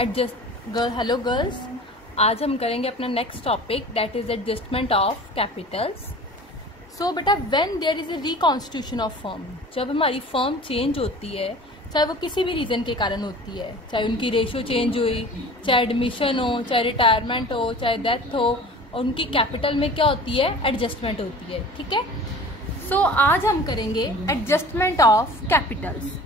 Hello girls, आज हम करेंगे अपना next topic that is adjustment of capitals. So बेटा, when there is a reconstitution of firm, जब हमारी फर्म चेंज होती है, चाहे वो किसी भी रीज़न के कारण होती है, चाहे उनकी रेशियो चेंज हुई, चाहे एडमिशन हो, चाहे रिटायरमेंट हो, चाहे डेथ हो, और उनकी कैपिटल में क्या होती है, एडजस्टमेंट होती है। ठीक है, सो आज हम करेंगे adjustment of Capitals.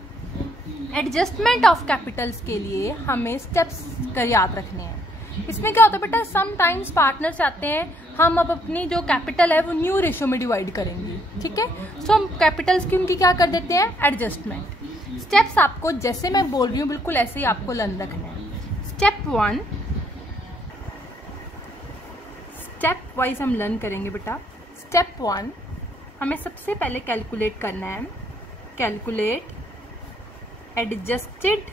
Adjustment of Capitals के लिए हमें स्टेप्स कर याद रखने हैं। इसमें क्या होता है बेटा, समटाइम्स पार्टनर्स आते हैं, हम अब अपनी जो कैपिटल है वो न्यू रेशियो में डिवाइड करेंगे। ठीक है, सो हम कैपिटल्स की उनकी क्या कर देते हैं, एडजस्टमेंट। स्टेप्स आपको जैसे मैं बोल रही हूँ बिल्कुल ऐसे ही आपको लर्न रखना है। स्टेप वाइज हम लर्न करेंगे बेटा। स्टेप 1, हमें सबसे पहले कैलकुलेट करना है, calculate adjusted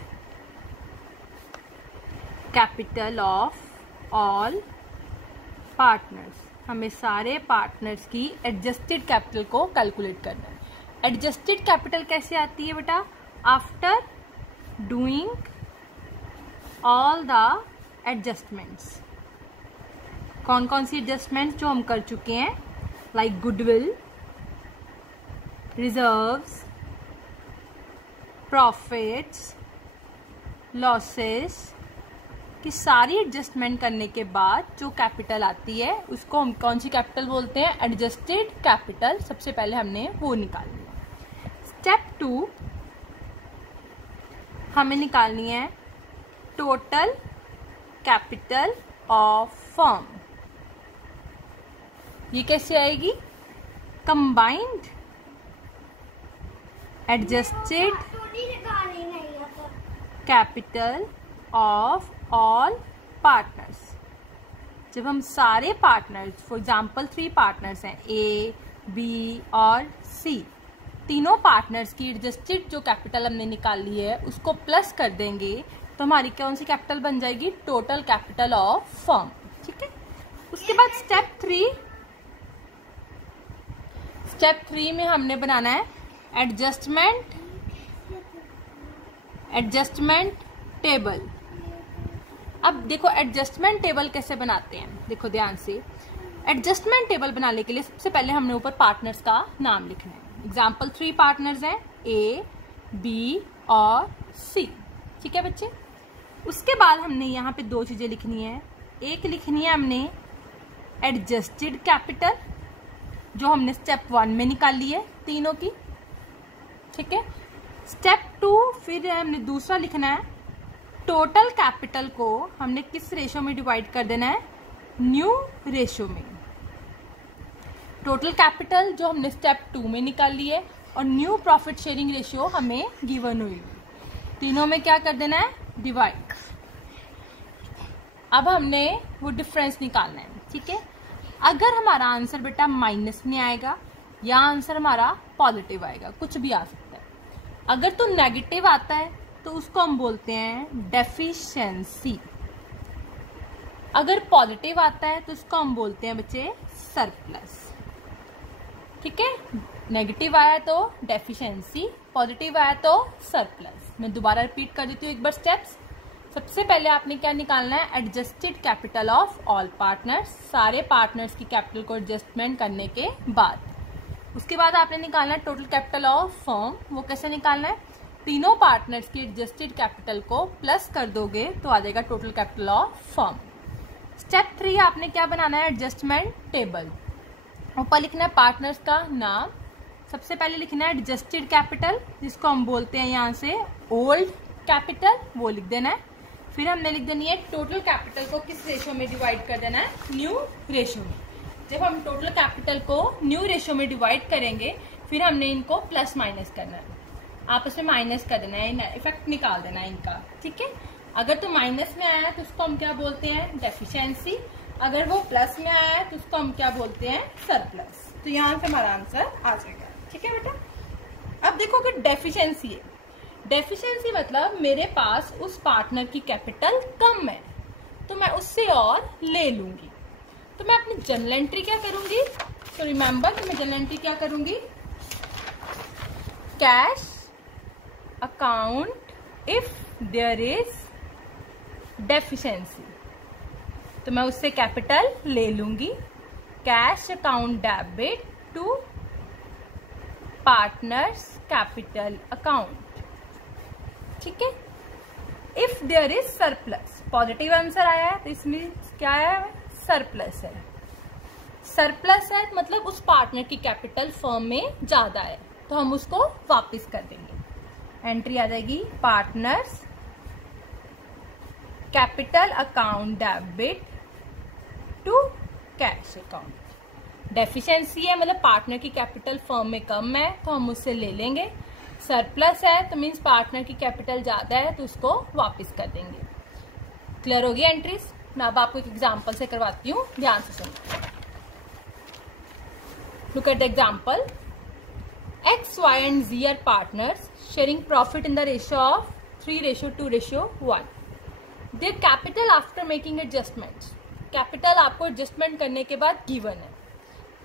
capital of all partners. हमें सारे पार्टनर्स की एडजस्टेड कैपिटल को कैलकुलेट करना है। एडजस्टेड कैपिटल कैसे आती है बेटा, after doing all the adjustments. कौन कौन सी एडजस्टमेंट्स जो हम कर चुके हैं, like goodwill, reserves, profits, losses की सारी एडजस्टमेंट करने के बाद जो कैपिटल आती है उसको हम कौन सी कैपिटल बोलते हैं, एडजस्टेड कैपिटल। सबसे पहले हमने वो निकालनी है। स्टेप 2, हमें निकालनी है टोटल कैपिटल ऑफ फर्म। ये कैसे आएगी, combined adjusted capital of all partners. जब हम सारे पार्टनर्स, फॉर एग्जाम्पल 3 पार्टनर्स हैं, ए, बी और सी, तीनों पार्टनर्स की एडजस्टेड जो कैपिटल हमने निकाल ली है उसको प्लस कर देंगे तो हमारी कौन सी कैपिटल बन जाएगी, टोटल कैपिटल ऑफ फर्म। ठीक है, उसके बाद स्टेप 3 में हमने बनाना है एडजस्टमेंट टेबल। अब देखो एडजस्टमेंट टेबल कैसे बनाते हैं, देखो ध्यान से। एडजस्टमेंट टेबल बनाने के लिए सबसे पहले हमने ऊपर पार्टनर्स का नाम लिखना है। एग्जाम्पल 3 पार्टनर्स हैं, ए, बी और सी। ठीक है बच्चे, उसके बाद हमने यहाँ पे 2 चीजें लिखनी है। एक लिखनी है हमने एडजस्टेड कैपिटल जो हमने स्टेप 1 में निकाल ली है तीनों की। ठीक है, स्टेप 2 फिर हमने दूसरा लिखना है टोटल कैपिटल को हमने किस रेशियो में डिवाइड कर देना है, न्यू रेशियो में। टोटल कैपिटल जो हमने स्टेप 2 में निकाल ली है और न्यू प्रॉफिट शेयरिंग रेशियो हमें गिवन हुई, तीनों में क्या कर देना है, डिवाइड। अब हमने वो डिफरेंस निकालना है। ठीक है, अगर हमारा आंसर बेटा माइनस में आएगा या आंसर हमारा पॉजिटिव आएगा, कुछ भी आ सकता है। अगर तो नेगेटिव आता है तो उसको हम बोलते हैं डेफिशिएंसी। अगर पॉजिटिव आता है तो उसको हम बोलते हैं बच्चे सरप्लस। ठीक है, नेगेटिव आया तो डेफिशिएंसी, पॉजिटिव आया तो सरप्लस। मैं दोबारा रिपीट कर देती हूँ एक बार स्टेप्स। सबसे पहले आपने क्या निकालना है, adjusted capital of all partners, सारे पार्टनर्स की कैपिटल को एडजस्टमेंट करने के बाद। उसके बाद आपने निकालना है टोटल कैपिटल ऑफ फर्म। वो कैसे निकालना है, तीनों पार्टनर्स की एडजस्टेड कैपिटल को प्लस कर दोगे तो आ जाएगा total capital of firm. Step 3 आपने क्या बनाना है, एडजस्टमेंट टेबल। ऊपर लिखना है पार्टनर्स का नाम। सबसे पहले लिखना है एडजस्टेड कैपिटल जिसको हम बोलते हैं यहाँ से ओल्ड कैपिटल, वो लिख देना है। फिर हमने लिख देनी है टोटल कैपिटल को किस रेशियो में डिवाइड कर देना है, न्यू रेशियो में। जब हम टोटल कैपिटल को न्यू रेशियो में डिवाइड करेंगे फिर हमने इनको प्लस माइनस करना है, आपस में माइनस कर देना है, इफेक्ट निकाल देना है इनका। ठीक है, अगर तो माइनस में आया है तो उसको हम क्या बोलते हैं, डेफिशिएंसी। अगर वो प्लस में आया है तो उसको हम क्या बोलते हैं, सरप्लस। तो यहाँ से हमारा आंसर आ जाएगा। ठीक है बेटा, अब देखो अगर डेफिशिएंसी है, डेफिशिएंसी मतलब मेरे पास उस पार्टनर की कैपिटल कम है तो मैं उससे और ले लूंगी। तो मैं अपनी जर्नल एंट्री क्या करूंगी, तो रिमेंबर कि मैं जर्नल एंट्री क्या करूंगी, cash account if there is deficiency, तो मैं उससे कैपिटल ले लूंगी। Cash account debit to partners capital account, ठीक है। If there is surplus, positive answer आया है तो इसमें क्या है, सरप्लस है। सरप्लस है मतलब उस पार्टनर की कैपिटल फर्म में ज्यादा है, तो हम उसको वापस कर देंगे। एंट्री आ जाएगी partners capital account debit to cash account. Deficiency है मतलब पार्टनर की कैपिटल फर्म में कम है, तो हम उससे ले लेंगे। सरप्लस है तो मीन्स पार्टनर की कैपिटल ज्यादा है, तो उसको वापस कर देंगे। क्लियर होगी एंट्रीज? मैं अब आपको एक एग्जांपल से करवाती हूँ, ध्यान से सुनिए। Look at the example. X, Y and Z are partners sharing profit in the ratio of 3:2:1. Their capital after making adjustments. Capital आपको एडजस्टमेंट करने के बाद गिवन है।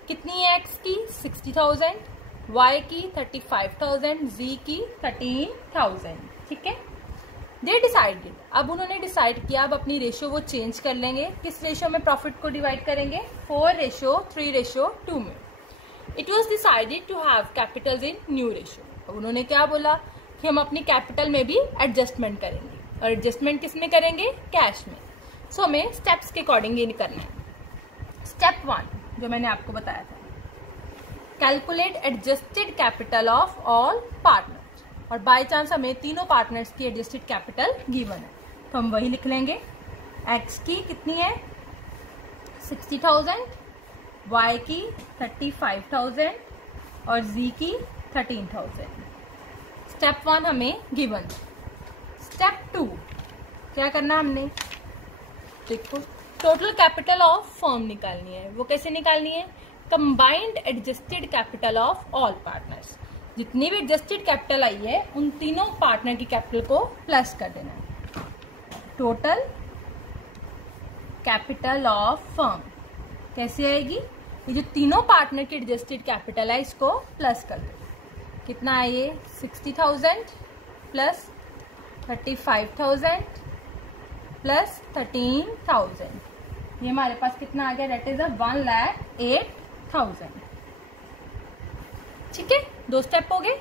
कितनी है X की 60,000, Y की 35,000, Z की 13,000, ठीक है। दे डिसाइडेड, अब उन्होंने डिसाइड किया अब अपनी रेशियो वो चेंज कर लेंगे। किस रेशियो में प्रॉफिट को डिवाइड करेंगे? 4:3:2 में। It was decided to have capitals in new ratio. अब उन्होंने क्या बोला कि हम अपनी कैपिटल में भी एडजस्टमेंट करेंगे, और एडजस्टमेंट किस में करेंगे? कैश में। सो हमें स्टेप्स के अकॉर्डिंग ये करना है। स्टेप 1 जो मैंने आपको बताया था, calculate adjusted capital of all partners, और बाय चांस हमें तीनों पार्टनर्स की एडजस्टेड कैपिटल गिवन है, तो हम वही लिख लेंगे। एक्स की कितनी है? 60,000, Y की 35,000 और Z की 13,000। स्टेप 1 हमें गिवन। स्टेप 2 क्या करना हमने? देखो, टोटल कैपिटल ऑफ फर्म निकालनी है। वो कैसे निकालनी है? Combined adjusted capital of all partners. जितनी भी एडजस्टेड कैपिटल आई है उन तीनों पार्टनर की कैपिटल को प्लस कर देना है। टोटल कैपिटल ऑफ फर्म कैसे आएगी? ये जो तीनों पार्टनर की एडजस्टेड कैपिटल है इसको प्लस कर दो। कितना है ये? 60,000 प्लस 35,000 प्लस 13,000, ये हमारे पास कितना आ गया? दैट इज 1,08,000, ठीक है। 2 स्टेप हो गए।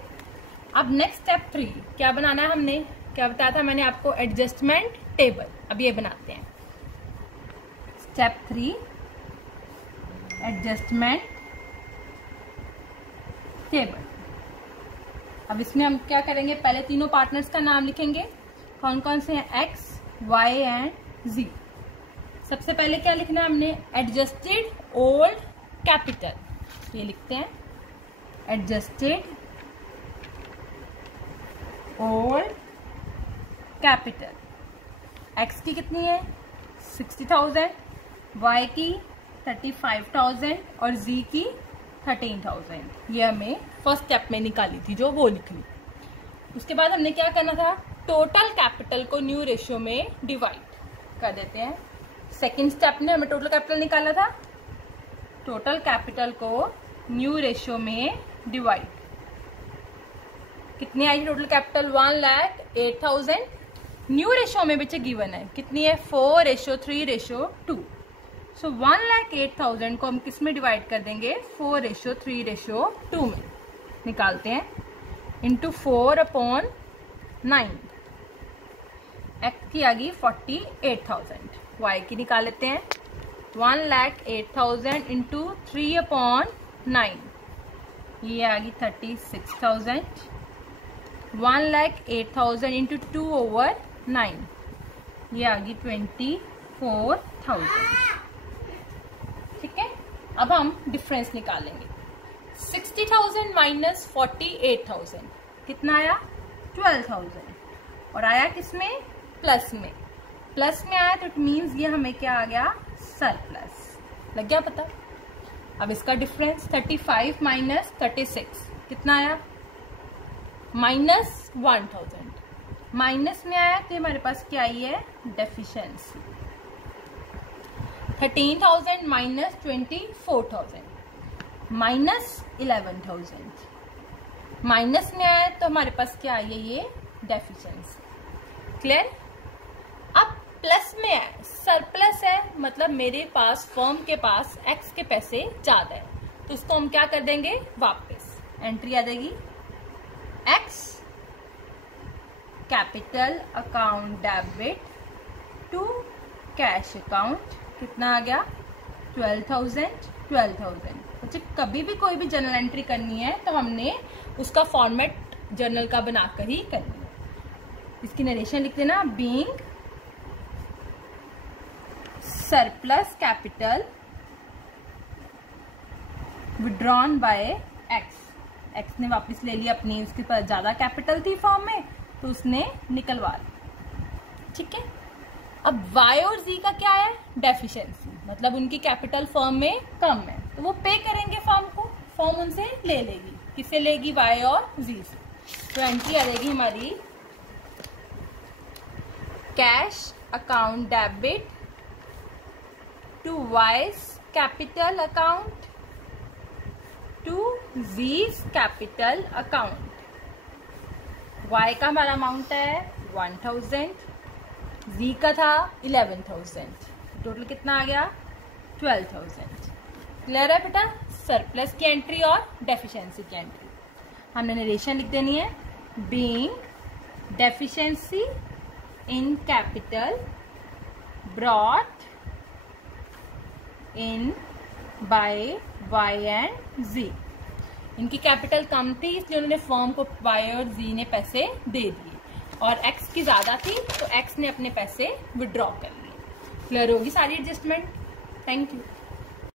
अब नेक्स्ट स्टेप 3 क्या बनाना है? हमने क्या बताया था मैंने आपको? Adjustment table. अब ये बनाते हैं। Step 3 adjustment table. अब इसमें हम क्या करेंगे? पहले तीनों पार्टनर्स का नाम लिखेंगे। कौन कौन से हैं? X, Y and Z। सबसे पहले क्या लिखना है हमने? एडजस्टेड ओल्ड कैपिटल, ये लिखते हैं। Adjusted old capital. X की कितनी है? 60,000, Y की 35,000 और Z की 13,000। ये हमें फर्स्ट स्टेप में निकाली थी जो, वो लिख ली। उसके बाद हमने क्या करना था? टोटल कैपिटल को न्यू रेशियो में डिवाइड कर देते हैं। सेकंड स्टेप में हमें टोटल कैपिटल निकाला था। टोटल कैपिटल को न्यू रेशियो में डिवाइड, कितनी आई टोटल कैपिटल? 1,08,000। न्यू रेशियो में बच्चे गिवन है कितनी है? 4:3:2। सो 1,08,000 को हम किस में डिवाइड कर देंगे? 4:3:2 में निकालते हैं। इंटू 4/9। एक्स की आ गई 48,000, वाई की निकाल लेते हैं। 1,08,000 इंटू 3/9, ये आ गई 36,000। 1,08,000 इंटू 2/9, ये आ गई 24,000, ठीक है। अब हम डिफरेंस निकालेंगे। 60,000 माइनस 48,000 कितना आया? 12,000। और आया किसमें? प्लस में। प्लस में आया तो इट मीन्स ये हमें क्या आ गया? सरप्लस। लग गया पता? अब इसका डिफरेंस 35 माइनस 36 कितना आया? माइनस 1,000। माइनस में आया तो हमारे पास क्या आई है? डेफिशिएंसी। 13,000 minus 24,000 minus 11,000। माइनस में आया तो हमारे पास क्या आई है? ये डेफिशिएंसी। क्लियर? अब प्लस में है, सरप्लस है, मतलब मेरे पास फर्म के पास एक्स के पैसे ज्यादा है, तो इसको हम क्या कर देंगे, वापस एंट्री आ जाएगी X capital account debit to cash account, कितना आ गया 12,000। अच्छा, कभी भी कोई भी जर्नल एंट्री करनी है तो हमने उसका फॉर्मेट जर्नल का बनाकर ही करनी है। इसकी नरेशन लिख देना, being surplus capital withdrawn bye x ने वापस ले लिया अपनी, उसके पास ज्यादा कैपिटल थी फॉर्म में तो उसने निकलवा ली। ठीक है, अब वाई और जी का क्या है, डेफिशिएंसी, मतलब उनकी कैपिटल फर्म में कम है तो वो पे करेंगे फर्म को, फर्म उनसे ले लेगी, किससे लेगी, वाई और जी से। तो एंट्री आ जाएगी हमारी cash account debit to Y's capital account to Z's capital account. Y का हमारा अमाउंट है 1,000, जी का था 11,000, टोटल कितना आ गया 12,000। क्लियर है बेटा, सरप्लस की एंट्री और डेफिशिएंसी की एंट्री हमने नरेशन लिख देनी है, being deficiency in capital brought in by Y and Z. इनकी कैपिटल कम थी इसलिए उन्होंने फर्म को वाई और जी ने पैसे दे दिए, और एक्स की ज्यादा थी तो एक्स ने अपने पैसे विड्रॉ कर लिए। क्लियर होगी सारी एडजस्टमेंट। Thank you.